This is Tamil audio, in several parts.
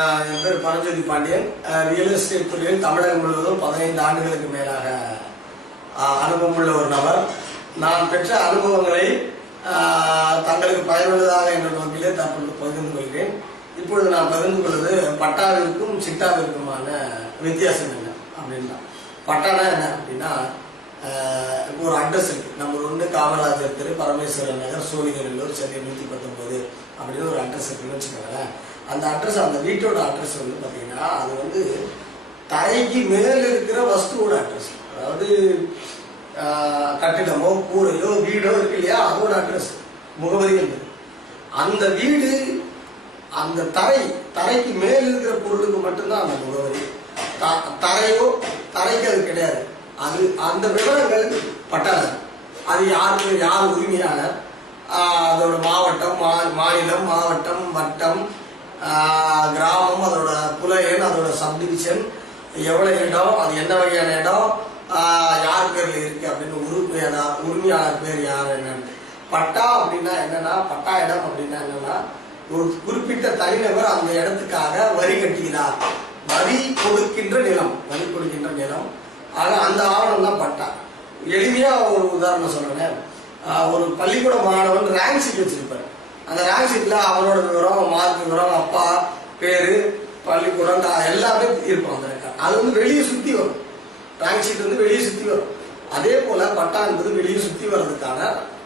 என் பேர் பரஞ்சோதி பாண்டியன். ரியல் எஸ்டேட் துறையில் தமிழகம் முழுவதும் பதினைந்து ஆண்டுகளுக்கு மேலாக அனுபவமுள்ள அனுபவம் உள்ள ஒரு நபர். நான் பெற்ற அனுபவங்களை தங்களுக்கு பயனுள்ளதாக என்ற நோக்கிலே தற்பொழுது பகிர்ந்து கொள்கிறேன். இப்பொழுது நான் பகிர்ந்து கொள்வது பட்டாவிற்கும் சிட்டாவிற்குமான வித்தியாசம் என்ன அப்படின்னா பட்டானா என்ன அப்படின்னா இப்போ ஒரு அட்ரஸ் இருக்கு. நம்ம ஒன்று காமராஜர் திரு பரமேஸ்வரன் நகர் சோழிகநல்லூர் சென்னை நூற்றி பத்தொன்பது அப்படின்னு ஒரு அட்ரஸ் இருக்குன்னு வச்சுக்கோங்களேன். அந்த அட்ரஸ் அந்த வீட்டோட அட்ரஸ் வந்து பார்த்தீங்கன்னா அது வந்து தரைக்கு மேல் இருக்கிற வஸ்துவோட அட்ரஸ் அதாவது கட்டிடமோ கூரையோ வீடோ இருக்கு இல்லையா அதோட அட்ரஸ் முகவரி அந்த வீடு அந்த தரை தரைக்கு மேல் இருக்கிற பொருளுக்கு மட்டும்தான் அந்த முகவரி. த- தரையோ தரைக்கு அது கிடையாது. அது அந்த விவரங்கள் பட்டாளர் அது யாருக்கு யார் உரிமையாளர்? அதோட மாவட்டம் மா- மாநிலம் மாவட்டம் வட்டம் கிராமம் அதோட புல அதோட சப்டிவிஷன் எவ்வளவு இடம் அது என்ன வகையான இடம் யார் பேர்ல இருக்கு அப்படின்னு உரிமையாளர் உரிமையாளர் பேர் யார் என்னன்னு. பட்டா அப்படின்னா என்னன்னா பட்டா இடம் அப்படின்னா என்னன்னா ஒரு குறிப்பிட்ட தனிநபர் அந்த இடத்துக்காக வரி கட்டுகிறார். வரி கொடுக்கின்ற நிலம் வரி கொடுக்கின்ற நிலம். ஆக அந்த ஆவணம் தான் பட்டா. எளிமையா ஒரு உதாரணம் சொல்றேன். ஒரு பள்ளிக்கூட மாணவன் ரேங்க் சீட் வச்சிருப்பாரு. அந்த ரேங்க் ஷீட்ல அவரோட விவரம் மார்க் விவரம் அப்பா பேரு பள்ளிக்கூடம் எல்லாமே இருக்கும் அந்த அது வந்து வெளியே சுத்தி வரும். ரேங்க் ஷீட் வந்து வெளியே சுத்தி வரும். அதே போல பட்டா என்பது வெளியே சுத்தி வர்றதுக்கான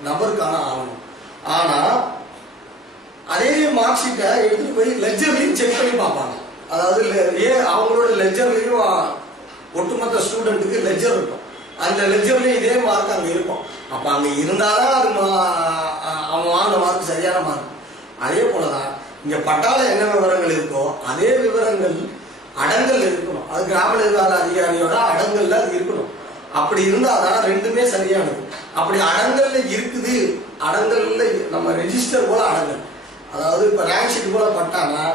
நபருக்கான ஆவணம். ஆனா அதே மார்க் ஷீட்டை எடுத்துட்டு போய் லெஜர்லையும் செக் பண்ணி பார்ப்பாங்க. அதாவது ஏ ஏன் அவங்களோட லெஜர்லையும் ஒட்டுமொத்த ஸ்டூடெண்ட்டுக்கு லெஜர் இருக்கும். அந்த லெஜர்லயும் இதே மார்க் அங்க இருக்கும். அப்ப அங்க இருந்தாதான் அது மா- அவன் வாங்கின மார்க் சரியான மார்க் அதே போலதான் இங்க பட்டால என்ன விவரங்கள் இருக்கோ அதே விவரங்கள் அடங்கல் இருக்கணும். அது கிராம நிர்வாக அதிகாரியோட அடங்கல்ல அது இருக்கணும். அப்படி இருந்தாதான் ரெண்டுமே சரியானது. அப்படி அடங்கல்ல இருக்குது. அடங்கல்ல நம்ம ரெஜிஸ்டர் போல அடங்கல். அதாவது இப்ப ரேங்க் ஷீட் போல பட்டானா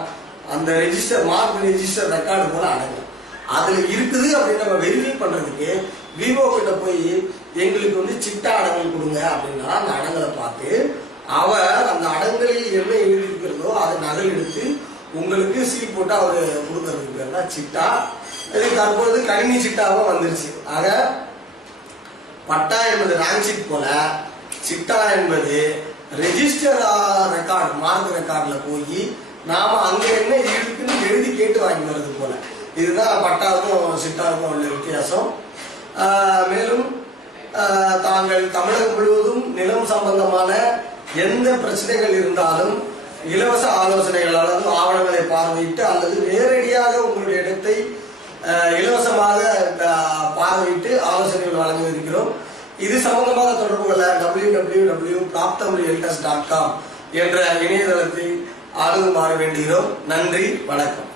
அந்த ரெஜிஸ்டர் மார்க் ரெஜிஸ்டர் ரெக்கார்டு போல அடங்கல். அதுல இருக்குது அப்படின்னு நம்ம வெரிஃபை பண்றதுக்கு விவோ கிட்ட போய் எங்களுக்கு வந்து சிட்டா அடங்கல் கொடுங்க அப்படின்னா அந்த அடங்கலை பார்த்து அவர் அந்த அடங்கலில் என்ன எழுதியிருக்கிறதோ அதை நகல் எடுத்து உங்களுக்கு சீல் போட்டு அவர் கொடுக்கறதுக்கு பேர் தான் சிட்டா. இது தற்பொழுது கணினி சிட்டாவும் வந்துருச்சு. ஆக பட்டா என்பது ரேங்க் ஷீட் போல சிட்டா என்பது ரெஜிஸ்டர் ரெக்கார்ட் மார்க் ரெக்கார்டில் போய் நாம அங்கே என்ன இருக்குன்னு எழுதி கேட்டு வாங்கி வர்றது போல. இதுதான் பட்டாவுக்கும் சிட்டாவுக்கும் உள்ள வித்தியாசம். மேலும் தாங்கள் தமிழகம் முழுவதும் நிலம் சம்பந்தமான எந்த பிரச்சனைகள் இருந்தாலும் இலவச ஆலோசனைகள் அல்லது ஆவணங்களை பார்வையிட்டு அல்லது நேரடியாக உங்களுடைய இடத்தை இலவசமாக பார்வையிட்டு ஆலோசனைகள் வழங்க இருக்கிறோம். இது சம்பந்தமாக தொடர்பு கொள்ள W W W dot com என்ற இணையதளத்தை அணுகுமாற வேண்டுகிறோம். நன்றி வணக்கம்.